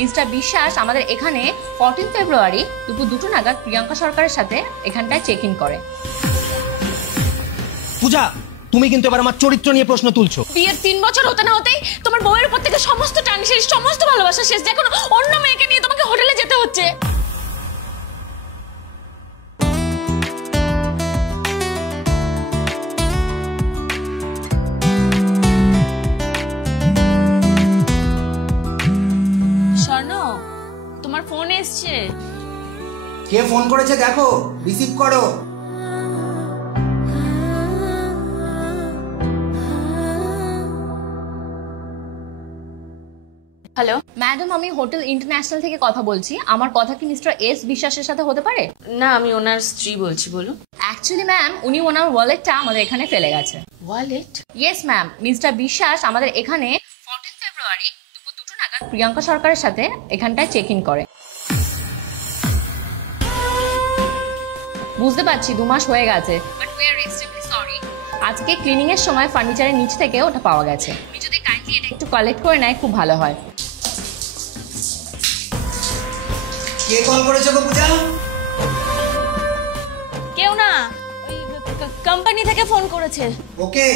Mister বিশ্বাস আমাদের এখানে 14 ফেব্রুয়ারি দুপুর 2টো নাগাদ প্রিয়াঙ্কা সরকারের সাথে এখানটায় চেক ইন করে। পূজা, তুমি কিন্তু এবার আমার চরিত্র নিয়ে প্রশ্ন তুলছো। বিয়ের 3 বছর হতে না হতেই তোমার বউয়ের উপর থেকে সমস্ত টান শেষ, সমস্ত ভালোবাসা শেষ, এখন অন্য মেয়েকে নিয়ে তোমাকে হোটেলে যেতে হচ্ছে। স্বর্ণ, তোমার ফোন এসছে। কে ফোন করেছে দেখো, রিসিভ করো। হ্যালো ম্যাডাম, আমি হোটেল ইন্টারন্যাশনাল থেকে কথা বলছি। আমার কথা কি মিস্টার এস বিশ্বাসের সাথে হতে পারে? না, আমি ওনার স্ত্রী বলছি, বলুন। অ্যাকচুয়ালি ম্যাম, উনি ওনার ওয়ালেটটা আমাদের এখানে ফেলে গেছে। ওয়ালেট? ইয়েস ম্যাম, মিস্টার বিশ্বাস আমাদের এখানে 14 ফেব্রুয়ারি দুপুর 2টো নাগাদ প্রিয়াঙ্কা সরকারের সাথে এখানটায় চেক ইন করে। বুঝতে পারছি 2 মাস হয়ে গেছে, but we are extremely sorry. আজকে ক্লিনিং এর সময় ফার্নিচারের নিচ থেকে ওটা পাওয়া গেছে। আপনি যদি কাইন্ডলি এটা একটু কালেক্ট করে নেয় খুব ভালো হয়। কে কল করেছে গো পূজা? কেউ না, ওই কোম্পানি থেকে ফোন করেছে। ওকে।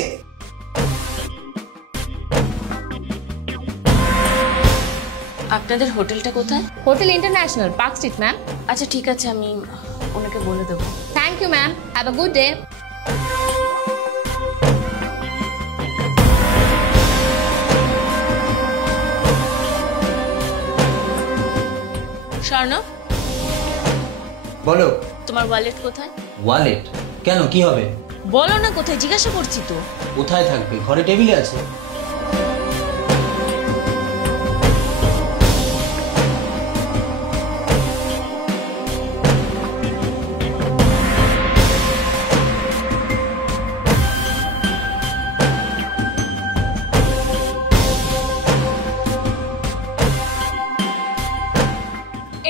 আপনাদের হোটেলটা কোথায়? Hotel international, Park Street ma'am. আচ্ছা ঠিক আছে, আমি ওনাকে বলে দেবো। Thank you ma'am, have a good day. Swarna, বলো। তোমার ওয়ালেট কোথায়? ওয়ালেট? কেন, কি হবে? বলো না কোথায়, জিজ্ঞাসা করছি তো। কোথায় থাকবে? ঘরে টেবিলে আছে।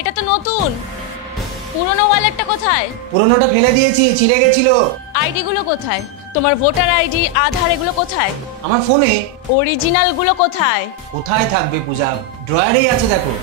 এটা তো নতুন, পুরনো ওয়ালেটটা কোথায়? পুরনোটা ফেলে দিয়েছি, ছিঁড়ে গেছিল। আইডি গুলো কোথায়? তোমার ভোটার আইডি, আধার, এগুলো কোথায়? আমার ফোনে। অরিজিনাল গুলো কোথায়? কোথায় থাকবে পূজা, ড্রয়ারেই আছে দেখো।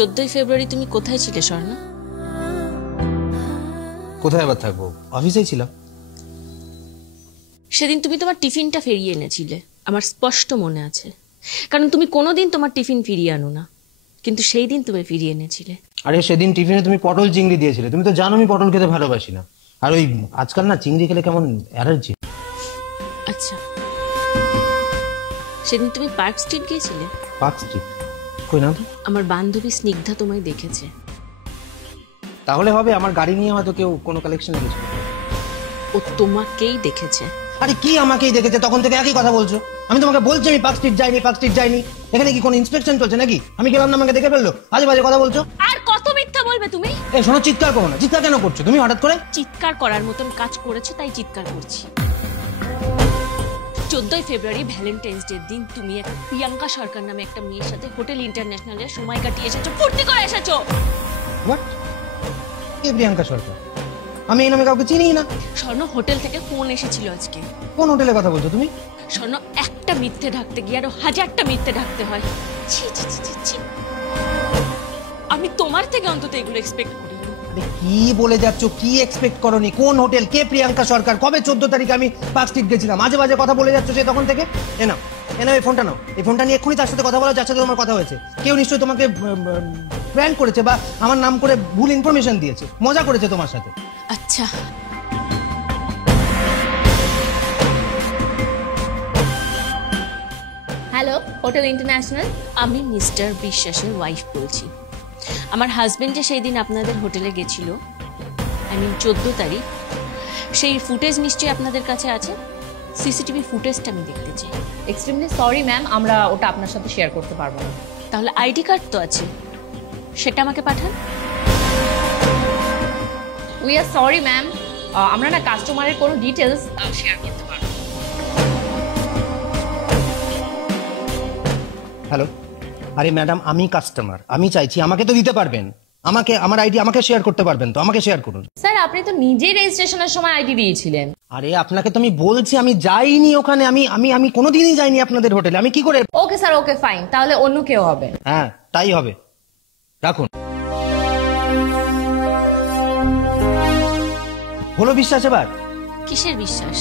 চোদ্দই ফেব্রুয়ারি তুমি কোথায় ছিলে স্বর্ণ? কোথায় আবার থাকবো, অফিসেই ছিলাম। সেদিন তুমি তোমার টিফিনটা ফিরিয়ে এনেছিলে, আমার স্পষ্ট মনে আছে, কারণ তুমি কোনোদিন তোমার টিফিন ফিরিয়ে আনো না, কিন্তু সেই দিন তুমি ফিরিয়ে এনেছিলে। আরে সেদিন টিফিনে তুমি পটল চিংড়ি দিয়েছিলে, তুমি তো জানো আমি পটল খেতে ভালোবাসি না। আর ওই আজকাল না চিংড়ি খেলে কেমন অ্যালার্জি। আচ্ছা, সেদিন তুমি পার্ক স্ট্রিট গিয়েছিলে? Park street? কই না তো। আমার বান্ধবী স্নিগ্ধা তোমায় দেখেছে। তাহলে হবে আমার গাড়ি নিয়ে হয়তো কেউ কোনো কালেকশনে গেছে। ও তোমাকেই দেখেছে। আরে কি আমাকেই দেখেছে? তখন থেকে একই কথা বলছো। আমি তোমাকে বলছি আমি পার্ক স্ট্রিট যাইনি, পার্ক স্ট্রিট যাইনি। এখানে কি কোনো ইন্সপেকশন চলছে নাকি? আমি গেলাম না, আমাকে দেখে ফেললো। বাজে বাজে কথা বলছো। আর কত মিথ্যা বলবে তুমি? এই শোনো, চিৎকার করো না। চিৎকার কেন করছো তুমি হঠাৎ করে? চিৎকার করার মতন কাজ করেছো তাই চিৎকার করছি। 14ই ফেব্রুয়ারি ভ্যালেন্টাইন্স ডে দিন তুমি এক প্রিয়াঙ্কা সরকার নামে একটা মেয়ের সাথে হোটেল ইন্টারন্যাশনালে সময় কাটিয়ে এসেছো, ফুর্তি করে এসেছো। হোয়াট? কে প্রিয়াঙ্কা সরকার? আমি এই নামে কাউকে চিনিই না। স্বর্ণ, হোটেল থেকে ফোন এসেছিল আজকে। কোন হোটেলে কথা বলছো তুমি? স্বর্ণ, একটা মিথ্যে ঢাকতে গিয়ে আরো 1000টা মিথ্যে ঢাকতে হয়। ছি ছি ছি ছি ছি। আমি তোমার থেকে অন্তত এগুলো এক্সপেক্ট করি। কি বলে যাচ্ছ? কি এক্সপেক্ট করনি? কোন হোটেল? কে প্রিয়াঙ্কা সরকার? কবে? 14 তারিখে আমি পার্ক স্ট্রিট গেছিলাম। মাঝে মাঝে কথা বলে যাচ্ছ সে তখন থেকে। এ নাও এই ফোনটা নাও। এই ফোনটা নিয়ে এক্ষুনি তার সাথে কথা বলো যার সাথে তোমার কথা হয়েছে। কেউ নিশ্চয়ই তোমাকে প্র্যাঙ্ক করেছে বা আমার নাম করে ভুল ইনফরমেশন দিয়েছে, মজা করেছে তোমার সাথে। আচ্ছা, হ্যালো, হোটেল ইন্টারন্যাশনাল। আমি মিস্টার বিশ্বাসের ওয়াইফ বলছি। আমার হাজবেন্ড যে সেই দিন আপনাদের হোটেলে গেছিল, আই মিন 14 তারিখ, সেই ফুটেজ নিশ্চয়ই আপনাদের কাছে আছে। সিসিটিভি ফুটেজটা আমি দেখতে চাই। এক্সট্রিমলি সরি ম্যাম, আমরা ওটা আপনার সাথে শেয়ার করতে পারবো না। তাহলে আইডি কার্ড তো আছে, সেটা আমাকে পাঠান। উই আর সরি ম্যাম, আমরা না কাস্টমারের কোনো ডিটেলস শেয়ার করতে পারবো। হ্যালো, আরে ম্যাডাম আমি কাস্টমার, আমি চাইছি আমাকে তো দিতে পারবেন, আমাকে আমার আইডি আমাকে শেয়ার করতে পারবেন তো, আমাকে শেয়ার করুন। স্যার আপনি তো নিজেই রেজিস্ট্রেশনের সময় আইডি দিয়েছিলেন। আরে আপনাকে তো আমি বলছি আমি যাইনি ওখানে, আমি আমি আমি কোনোদিনই যাইনি আপনাদের হোটেলে, আমি কি করে? ওকে স্যার, ওকে ফাইন, তাহলে অন্য কেউ হবে। হ্যাঁ তাই হবে, রাখুন। হলো বিশ্বাস এবার? কিসের বিশ্বাস?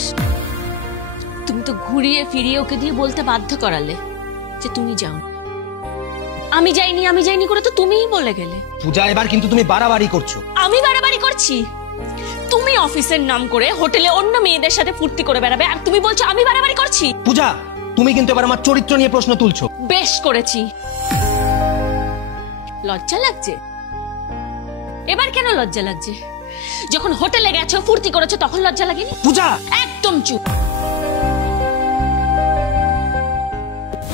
তুমি তো ঘুরিয়ে ফিরিয়ে ওকে দিয়ে বলতে বাধ্য করালে যে তুমি যাও। আমি যাইনি করে তো তুমিই বলে গেলে। পূজা এবার কিন্তু তুমি বাড়াবাড়ি করছো। আমি বাড়াবাড়ি করছি? তুমি অফিসের নাম করে হোটেলে অন্য মেয়েদের সাথে ফুর্তি করে বেড়াবে, আর তুমি বলছো আমি বাড়াবাড়ি করছি? পূজা তুমি কিন্তু এবার আমার চরিত্র নিয়ে প্রশ্ন তুলছো। বেশ করেছি। লজ্জা লাগছে? এবার কেন লজ্জা লাগছে? যখন হোটেলে গেছো ফুর্তি করেছো তখন লজ্জা লাগেনি? পূজা একদম চুপ।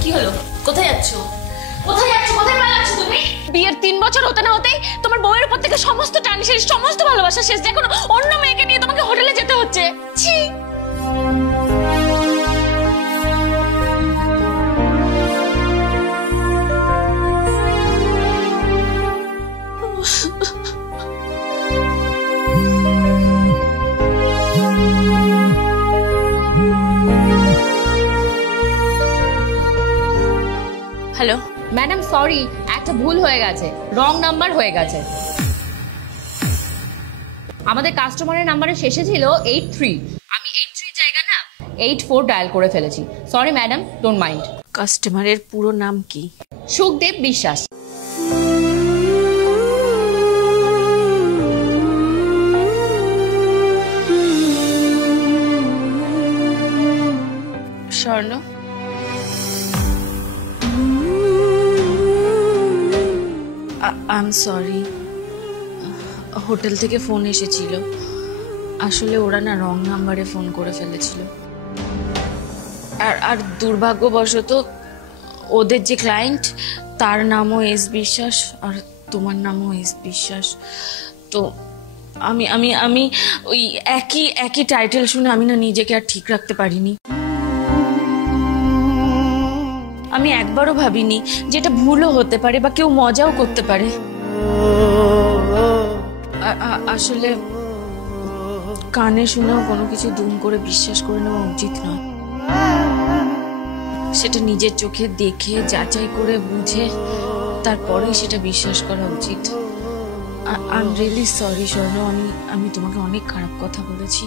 কি হলো? কোথায় যাচ্ছো? কোথায় পালাচ্ছ তুমি? বিয়ের 3 বছর হতে না হতেই তোমার বউয়ের উপর থেকে সমস্ত টান শেষ, সমস্ত ভালোবাসা শেষ, এখন অন্য মেয়েকে নিয়ে তোমাকে হোটেলে যেতে হচ্ছে। ছি! হ্যালো ম্যাডাম সরি, একটা ভুল হয়ে গেছে, রং নাম্বার হয়ে গেছে। আমাদের কাস্টমারের নাম্বারের শেষে ছিল 83, আমি 83 জায়গা না 84 ডায়াল করে ফেলেছি। Sorry madam, don't mind. কাস্টমারের পুরো নাম কি? সুখদেব বিশ্বাস। স্বর্ণ? আই এম সরি, হোটেল থেকে ফোন এসেছিল, আসলে ওরা না রং নাম্বারে ফোন করে ফেলেছিল, আর দুর্ভাগ্যবশত ওদের যে ক্লায়েন্ট তার নামও এস বিশ্বাস আর তোমার নামও এস বিশ্বাস। তো আমি আমি আমি ওই একই টাইটেল শুনে আমি না নিজেকে আর ঠিক রাখতে পারিনি। আমি একবারও ভাবিনি যে এটা ভুলও হতে পারে বা কেউ মজাও করতে পারে। আসলে কানে শুনেও কোনো কিছু দুম করে বিশ্বাস করে নেওয়া উচিত নয়, সেটা নিজের চোখে দেখে যাচাই করে বুঝে তারপরেই সেটা বিশ্বাস করা উচিত। আই এম রিয়েলি সরি স্বর্ণ, আমি তোমাকে অনেক খারাপ কথা বলেছি।